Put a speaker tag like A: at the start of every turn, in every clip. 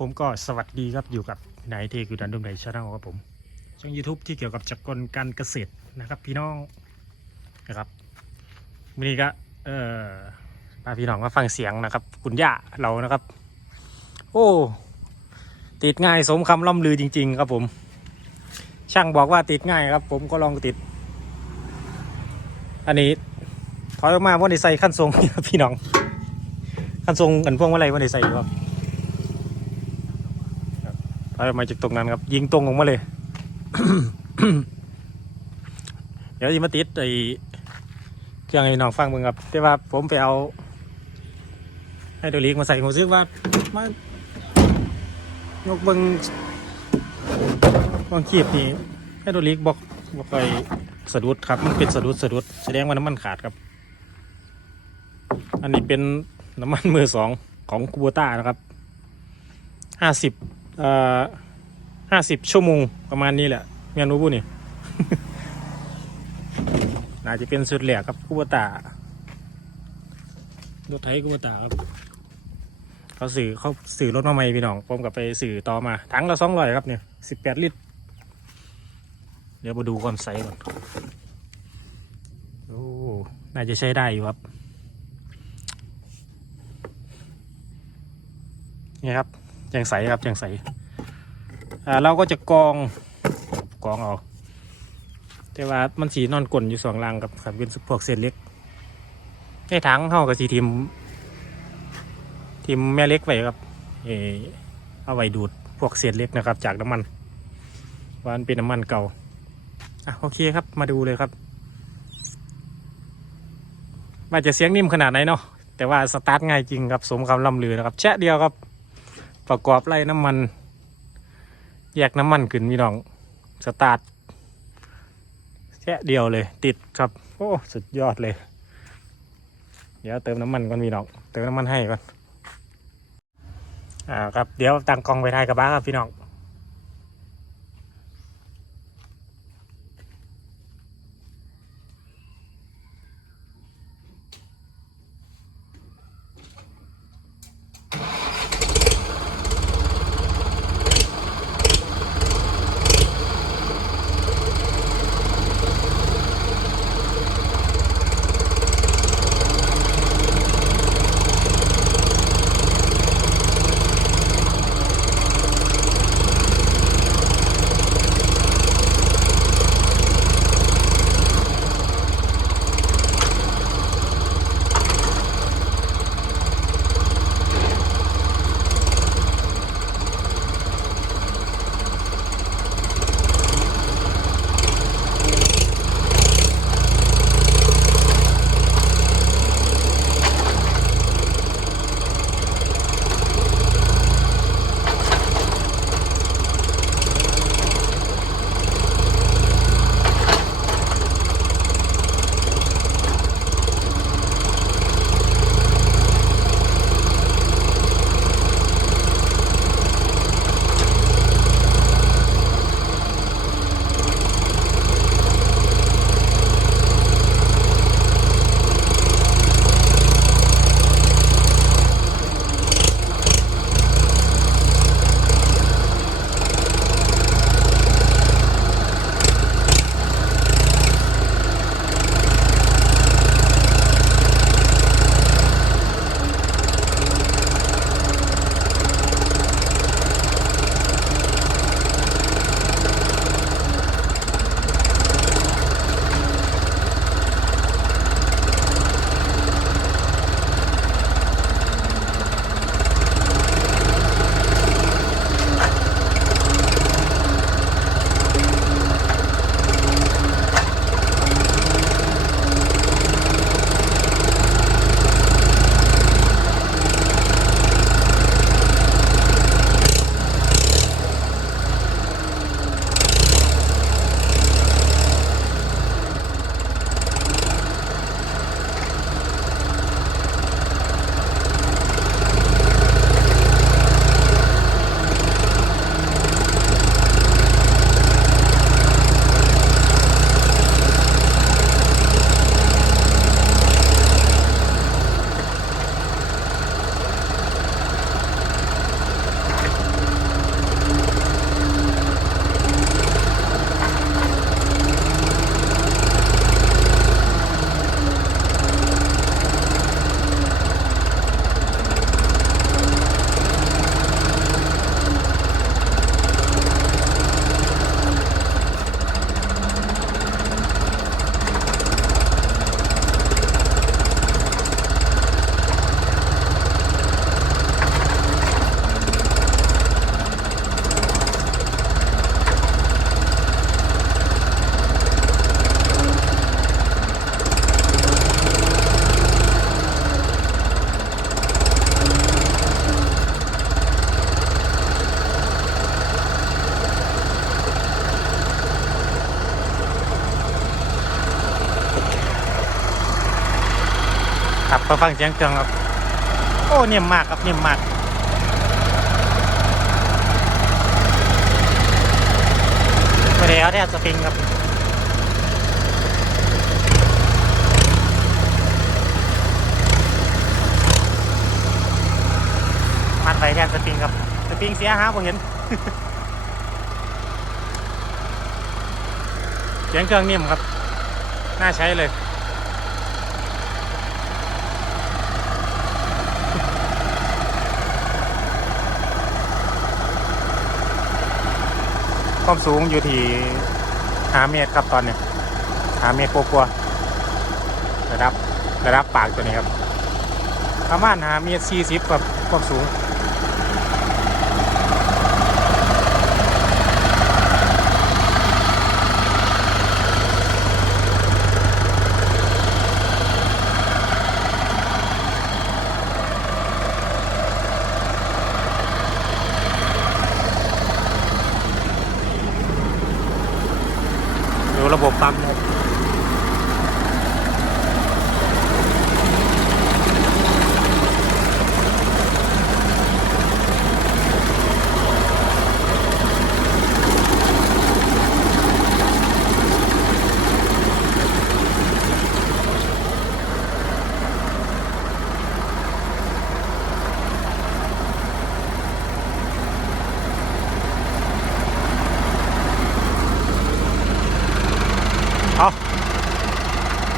A: ผมก็สวัสดีครับอยู่กับนายเทคือดันดมไดชาแนลครับผมช่อง YouTube ที่เกี่ยวกับจักรกลการเกษตรนะครับ พี่น้องนะครับวันนี้ก็เอ่อพาพี่น้องมาฟังเสียงนะครับ คุณย่าเรานะครับ โอ้ติดง่ายสมคำล่ำลือจริง ๆ ครับผม ช่างบอกว่าติดง่ายครับ ผมก็ลองติด อันนี้ถอยออกมาว่าในใส่ขั้นทรงพี่น้องขั้นทรงอันพวงมาลัยว่าในใส่ครับ อยออกมาจากตรงนั้นครับ ยิงตรงออกมาเลย เดี๋ยวจะมาติดไอ้เครื่องให้น้องฟังมึงครับแต่ว่าผมไปเอาให้ตัวลีกมาใส่ผมซึกว่า มายกเบิงวางขีบนี่ให้ตัวลีกบอกบอกไปสะดุดครับ มันเป็นสะดุดสะดุดแสดงว่าน้ำมันขาดครับ อันนี้เป็นน้ำมันมือสองของคูโบต้านะครับห้าสิบ ห้าสิบชั่วโมงประมาณนี้แหละเมียนรู้บุนี่น่าจะเป็นสุดแหลกครับคูบตารถไถคูบตาครับเขาสื่อเขาสื่อรถมาใหม่พี่น้องผมกับไปสื่อต่อมาถังละสองร้อยครับเนี่ยสิบแปดลิตร เดี๋ยวมาดูความใสก่อนโอ้น่าจะใช้ได้อยู่ครับนี่ครับ ยังใสครับยังใสอ่าเราก็จะกองกองเอาแต่ว่ามันสีนอนกลนอยู่สองรังครับครับเป็นพวกเศษเล็กในถังเข้ากับสีทีมทีมแม่เล็กไว้ครับเออเอาไว้ดูดพวกเศษเล็กนะครับ จากน้ำมันว่ามันเป็นน้ำมันเก่าอะโอเคครับมาดูเลยครับว่าจะเสียงนิ่มขนาดไหนเนาะแต่ว่าสตาร์ทง่ายจริงครับสมคำล่ำลือนะครับแชะเดียวครับ ประกอบไล่น้ำมัน แยกน้ำมันขึ้นพี่น้อง สตาร์ทแค่เดียวเลย ติดครับ โอ้สุดยอดเลย เดี๋ยวเติมน้ำมันก่อนพี่น้อง เติมน้ำมันให้ก่อนอ่าครับเดี๋ยวตั้งกล้องไปถ่ายกับบ้าครับพี่น้อง ครับไปฟังเสียงเครื่องครับ โอ้เนียมมากครับเนียมมากไม่ได้เอาแค่สปริงครับมันไปแค่สปริงครับสปริงเสียหาผมเห็น เสียงเครื่องนิ่มครับ น่าใช้เลย ความสูงอยู่ที่หาเมตรครับตอนนี้หาเมตรกลัวาๆระดับระดับปากตัวนี้ครับประมาณหาเมตรสี่สิบครับความสูง เอา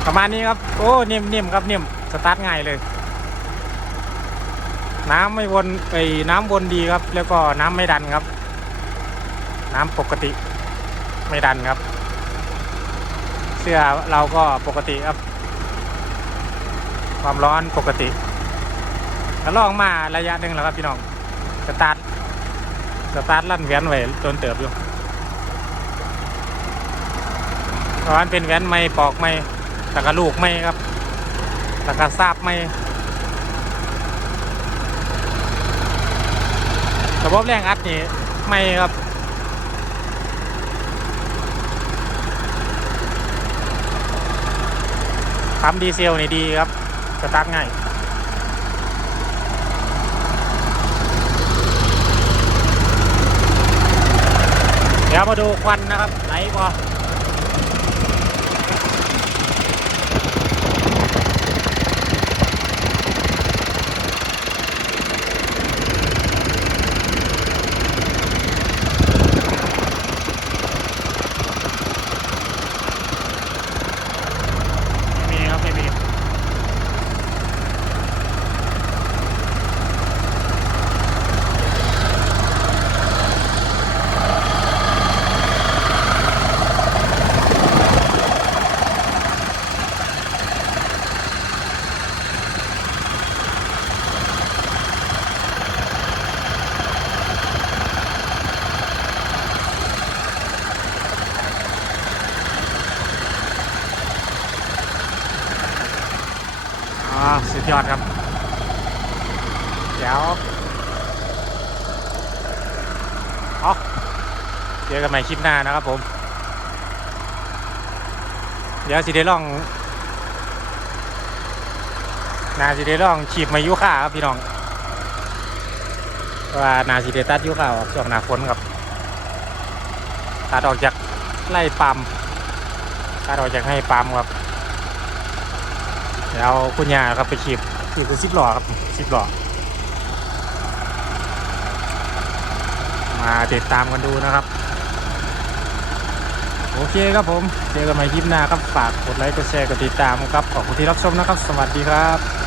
A: ประมาณนี้ครับ โอ้นิ่มๆครับนิ่มสตาร์ทง่ายเลย น้ำไม่วนไอ้น้ำวนดีครับ แล้วก็น้ำไม่ดันครับ น้ำปกติไม่ดันครับ เสื้อเราก็ปกติครับ ความร้อนปกติแล้วลองมาระยะหนึ่งแล้วครับพี่น้องสตาร์ทสตาร์ทลั่นแหวนไว้จนเติบอยู่เพ ร้านเป็นแหวนไม่ปอกไม่ตะกระลูกไม่ครับตะกระซาบไม่ระบบแรงอัดนี่ไม่ครับปั๊มดีเซลนี่ดีครับสตาร์ทง่ายเดี๋ยวมาดูควันนะครับ ไหนพอ ดยอดครับเดี๋ยวเอาเจอกันใหม่คลิปหน้านะครับผม เดี๋ยวสิได้ลอง นาสิได้ลองฉีดมายุค่าครับพี่น้องว่านาสิได้ตัดยุค่าออกช่วงหนาฝนครับตัดออกจากไล่ปั๊มตัดออกจากให้ปั๊มครับ เดี๋ยวเอาคุณยาครับไปขีบคือคือซิปหล่อครับซิปหล่อมาติดตามกันดูนะครับ โอเคครับผมเจอกันใหม่คลิปหน้าครับฝากกดไลค์กดแชร์กดติดตามครับขอบคุณที่รับชมนะครับ สวัสดีครับ